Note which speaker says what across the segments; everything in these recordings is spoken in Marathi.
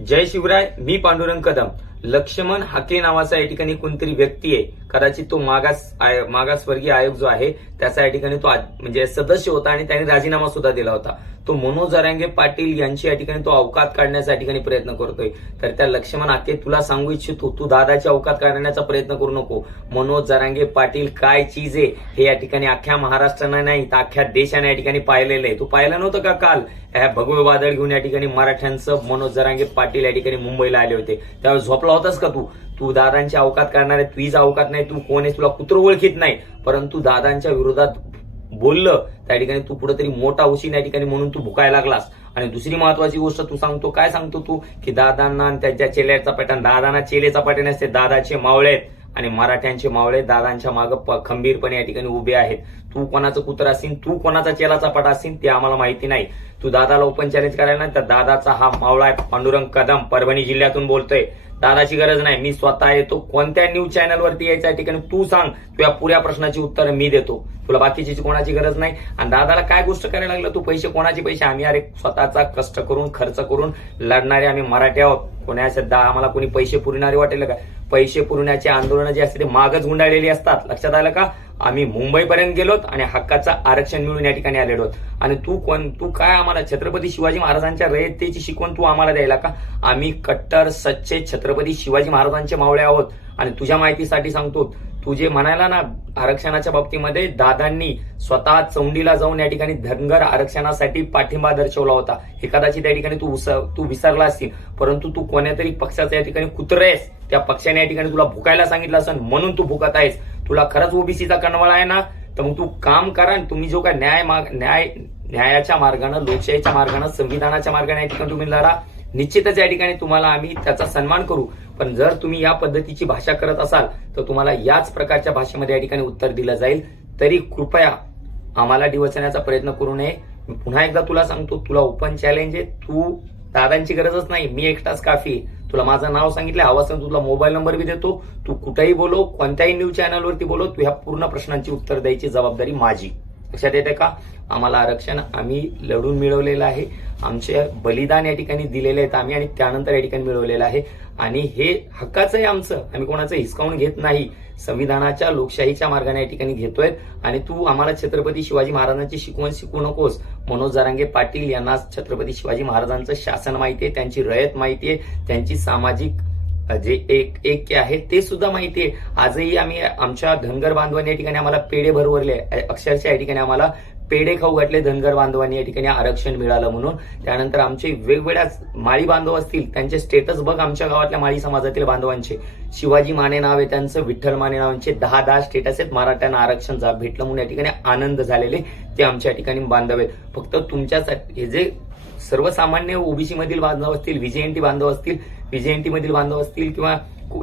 Speaker 1: जय शिवराय मी पांडुरंग कदम लक्ष्मण हाके नावाचा या ठिकाणी कोणतरी व्यक्ती आहे कदाचित तो मागास मागासवर्गीय आयोग जो आहे त्याचा या ठिकाणी तो म्हणजे सदस्य होता आणि त्याने राजीनामा सुद्धा दिला होता तो मनोज जरांगे पाटील यांची या ठिकाणी तो अवकात काढण्याचा या ठिकाणी प्रयत्न करतोय तर त्या लक्ष्मण आके तुला सांगू इच्छितो तू दादाची अवकात काढण्याचा प्रयत्न करू नको मनोज जरांगे पाटील काय चीज आहे हे या ठिकाणी अख्ख्या महाराष्ट्राने नाही तर अख्ख्या देशाने या ठिकाणी पाहिलेलं आहे तू पाहिलं नव्हतं का काल ह्या भगवे वादळ घेऊन या ठिकाणी मराठ्यांचं मनोज जरांगे पाटील या ठिकाणी मुंबईला आले होते त्यावेळेस झोपला होतास का तू तू दादांची अवकात काढणार आहे तुझी अवकात नाही नाही तू कोण आहेस तुला कुत्र ओळखीत नाही परंतु दादांच्या विरोधात बोललं त्या ठिकाणी तू कुठेतरी मोठा उशी या ठिकाणी म्हणून तू भुकाय लागलास आणि दुसरी महत्वाची गोष्ट तू सांगतो काय सांगतो तू की दादांना आणि त्यांच्या चेल्याचा पॅटर्न दादांना चेलेचा पॅटर्न असते दादाचे मावळे आणि मराठ्यांचे मावळे दादांच्या मागे खंबीरपणे या ठिकाणी उभे आहेत तू कोणाचं कुत्र असेल तू कोणाचा चेलाचा पट असेल ते आम्हाला माहिती नाही तू दादाला ओपन चॅलेंज करायला तर दादाचा हा मावळा आहे पांडुरंग कदम परभणी जिल्ह्यातून बोलतोय दादाची गरज नाही मी स्वतः येतो कोणत्या न्यूज चॅनलवरती आहे ठिकाणी तू सांग तुझ्या पुऱ्या प्रश्नाची उत्तर मी देतो तुला बाकीची कोणाची गरज नाही आणि दादाला काय गोष्ट करायला लागलं तू पैसे कोणाचे पैसे आम्ही अरे स्वतःचा कष्ट करून खर्च करून लढणारे आम्ही मराठी आहोत कोणाच्या दा आम्हाला कोणी पैसे पुरणारे वाटेल का पैसे पुरण्याचे आंदोलन जे असते ते मागच गुंडाळलेली असतात लक्षात आलं का आम्ही मुंबईपर्यंत गेलोत आणि हक्काचं आरक्षण मिळून या ठिकाणी आलेलो आणि तू कोण तू काय आम्हाला छत्रपती शिवाजी महाराजांच्या रयतेची शिकवण तू आम्हाला द्यायला का आम्ही कट्टर सच्चे छत्रपती शिवाजी महाराजांचे मावळे आहोत आणि तुझ्या माहितीसाठी सांगतो तुझे म्हणायला ना आरक्षणाच्या बाबतीमध्ये दादांनी स्वतः चौंडीला जाऊन या ठिकाणी धनगर आरक्षणासाठी पाठिंबा दर्शवला होता हे कदाचित या ठिकाणी तू तू विसरला असतील परंतु तू कोण्यातरी पक्षाचा या ठिकाणी कुत्र आहेस त्या पक्षाने या ठिकाणी तुला भुकायला सांगितलं असेल म्हणून तू भुकत आहेस तुला खरंच ओबीसीचा कणवळ आहे ना तर मग तू काम करा तुम्ही जो काय न्याय न्याय न्यायाच्या मार्गानं लोकशाहीच्या मार्गानं संविधानाच्या मार्गाने या ठिकाणी तुम्ही लढा निश्चितच या ठिकाणी तुम्हाला आम्ही त्याचा सन्मान करू पण जर तुम्ही या पद्धतीची भाषा करत असाल तर तुम्हाला याच प्रकारच्या भाषेमध्ये या ठिकाणी उत्तर दिलं जाईल तरी कृपया आम्हाला डिवचण्याचा प्रयत्न करू नये मी पुन्हा एकदा तुला सांगतो तुला ओपन चॅलेंज आहे तू दादांची गरजच नाही मी एकटाच काफी तुला माझं नाव सांगितलं आवासन तुला मोबाईल नंबर बी देतो तू कुठेही बोलो कोणत्याही न्यूज चॅनलवरती बोलो तू ह्या पूर्ण प्रश्नांची उत्तर द्यायची जबाबदारी माझी लक्षात येते का आम्हाला आरक्षण आम्ही लढून मिळवलेलं आहे आमचे बलिदान या ठिकाणी दिलेले आहेत आम्ही आणि त्यानंतर या ठिकाणी मिळवलेलं आहे आणि हे हक्काचं आहे आमचं आम्ही कोणाचं हिसकावून घेत नाही संविधानाच्या लोकशाहीच्या मार्गाने या ठिकाणी घेतोय आणि तू आम्हाला छत्रपती शिवाजी महाराजांची शिकवण शिकू नकोस मनोज जारांगे पाटील यांना छत्रपती शिवाजी महाराजांचं शासन माहिती आहे त्यांची रयत माहिती आहे त्यांची सामाजिक जे एक एक के आहे ते सुद्धा माहिती आहे आजही आम्ही आमच्या धनगर बांधवांनी या ठिकाणी आम्हाला पेढे भरवले अक्षरशः या ठिकाणी आम्हाला पेढे खाऊ घातले धनगर बांधवांनी या ठिकाणी आरक्षण मिळालं म्हणून त्यानंतर आमचे वेगवेगळ्या माळी बांधव असतील त्यांचे स्टेटस बघ आमच्या गावातल्या माळी समाजातील बांधवांचे शिवाजी माने नाव आहे त्यांचं विठ्ठल माने नावांचे दहा दहा स्टेटस आहेत मराठ्यांना आरक्षण भेटलं म्हणून या ठिकाणी आनंद झालेले ते आमच्या ठिकाणी बांधव आहेत फक्त तुमच्यासाठी हे जे सर्वसामान्य ओबीसी मधील बांधव असतील व्हीजेएनटी बांधव असतील व्हीजेएनटी मधील बांधव असतील किंवा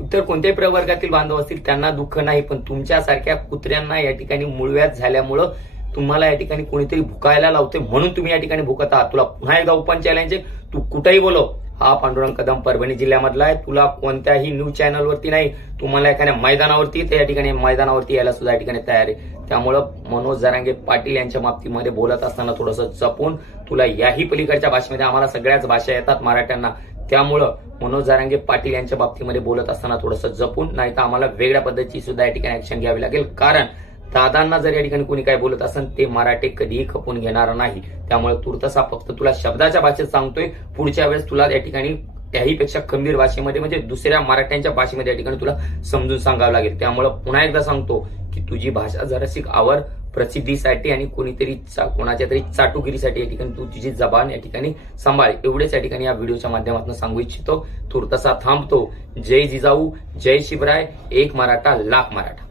Speaker 1: इतर कोणत्याही प्रवर्गातील बांधव असतील त्यांना दुःख नाही पण तुमच्यासारख्या कुत्र्यांना या ठिकाणी मुळव्यात झाल्यामुळं तुम्हाला या ठिकाणी कोणीतरी भुकायला लावते म्हणून तुम्ही या ठिकाणी भुकत आहात तुला पुन्हा एकदा ओपन चॅलेंज आहे तू कुठेही बोलव हा पांडुरंग कदम परभणी जिल्ह्यामधला आहे तुला कोणत्याही न्यूज चॅनलवरती नाही तुम्हाला एखाद्या मैदानावरती तर या ठिकाणी मैदानावरती यायला सुद्धा या ठिकाणी तयार आहे त्यामुळं मनोज जरांगे पाटील यांच्या बाबतीमध्ये बोलत असताना थोडस जपून तुला याही पलीकडच्या भाषेमध्ये आम्हाला सगळ्याच भाषा येतात मराठ्यांना त्यामुळं मनोज जारांगे पाटील यांच्या बाबतीमध्ये बोलत असताना थोडस जपून नाही तर आम्हाला वेगळ्या पद्धतीची सुद्धा या ठिकाणी ऍक्शन घ्यावी लागेल कारण दादांना जर या ठिकाणी कोणी काय बोलत असेल ते मराठी कधीही खपून घेणार नाही त्यामुळे तुर्तसा फक्त तुला शब्दाच्या भाषेत सांगतोय पुढच्या वेळेस तुला या ठिकाणी त्याहीपेक्षा खंबीर भाषेमध्ये म्हणजे दुसऱ्या मराठ्यांच्या भाषेमध्ये या ठिकाणी तुला समजून सांगावं लागेल त्यामुळे पुन्हा एकदा सांगतो की तुझी भाषा जराशी आवर प्रसिद्धीसाठी आणि कोणीतरी कोणाच्या तरी चाटुगिरीसाठी या ठिकाणी तू तुझी जबान या ठिकाणी सांभाळ एवढेच या ठिकाणी या व्हिडिओच्या माध्यमातून सांगू इच्छितो थुरतसा थांबतो जय जिजाऊ जय शिवराय एक मराठा लाख मराठा